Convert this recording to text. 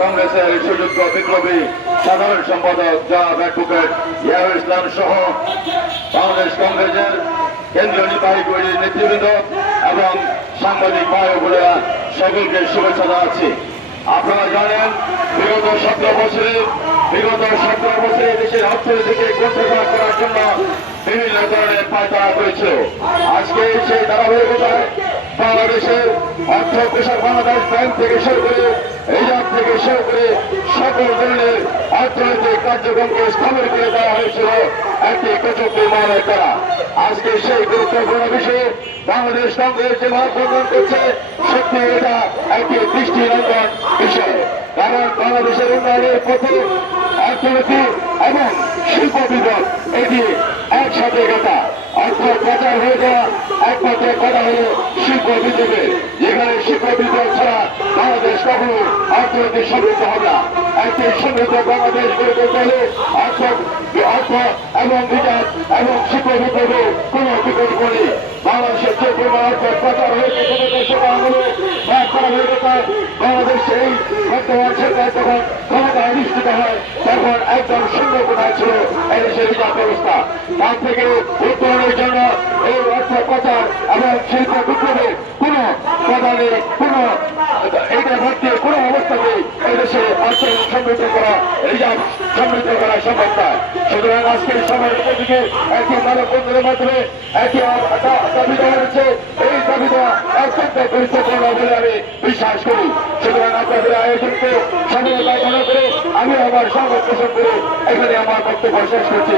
কংগ্রেসের সুযোগ্য বিপ্লবী সাধারণ সম্পাদক জনাব অ্যাডভোকেট ইয়ার ইসলাম সহ বাংলাদেশ কংগ্রেসের কেন্দ্রীয় নির্বাহী কমিটির নেতৃবৃন্দ এবং সাংবাদিক ভাই ও বোনেরা সকলকে শুভেচ্ছা জানাচ্ছি। আপনারা জানেন বিগত 17 বছরে দেশের অর্থনীতিকে কন্ট্রোল করার জন্য বিভিন্ন ধরনের পায়তারা করেছিল। আজকে সেই ধারাবাহিকতায় বাংলাদেশের অর্থ প্রসার বাংলাদেশ ব্যাংক থেকে শুরু করে রিজার্ভ থেকে শুরু করে সকল ধরনের অর্থনৈতিক কার্যক্রমকে স্থগিত করে দেওয়া হয়েছিল একটি কচুক্তি মামলার দ্বারা। আজকে সেই গুরুত্বপূর্ণ বিষয়ে বাংলাদেশ কংগ্রেস যে মানববন্ধন করছে সত্যি এটা একটি দৃষ্টিনন্দন বিষয়। কারণ বাংলাদেশের উন্নয়নের পথে অর্থনীতি এবং শিল্প বিভাগ এটি একসাথে কথা। অর্থ পাচার হয়ে যাওয়া একমাত্র কথা হল শিল্প বিদ্যুতের, যেখানে শিল্প বিদ্যুৎ ছাড়া বাংলাদেশ কখনো অর্থনীতি সমৃদ্ধ হবে না। একটি সমৃদ্ধ বাংলাদেশ গড়ে তুলতে হলে অর্থ এবং বিচার এবং শিল্প বিদ্যুতের কোনো বিকল্প নেই। বাংলাদেশের যে পরিমাণ অর্থ পাচার হয়েছে বাংলাদেশ এই বর্তমান সরকার যখন ক্ষমতা অধিষ্ঠিত হয় তখন একদম শূন্য কোথায় ছিল এদেশের রিজার্ভ ব্যবস্থা। তার থেকে উত্তরণের জন্য এই অর্থ পাচার এবং শিল্প বিপ্লবের কোনো কথা নেই, কোনো এইটা ভর্তি কোনো অবস্থাতে এদেশে অর্থ সমৃদ্ধ করা রিজার্ভ সমৃদ্ধ করা সম্ভব নয়। সুতরাং আজকের সময়ের দিকে একটি মানববন্ধনের মাধ্যমে একটি দাবি দেওয়া হয়েছে। এই দাবিটা অত্যন্ত গুরুত্বপূর্ণ বলে আমি বিশ্বাস করি। সুতরাং আপনাদের আয়োজনকে সফলতা মনে করে আমি আমার সংবাদ পোষণ করে এখানে আমার বক্তব্য শেষ করছি।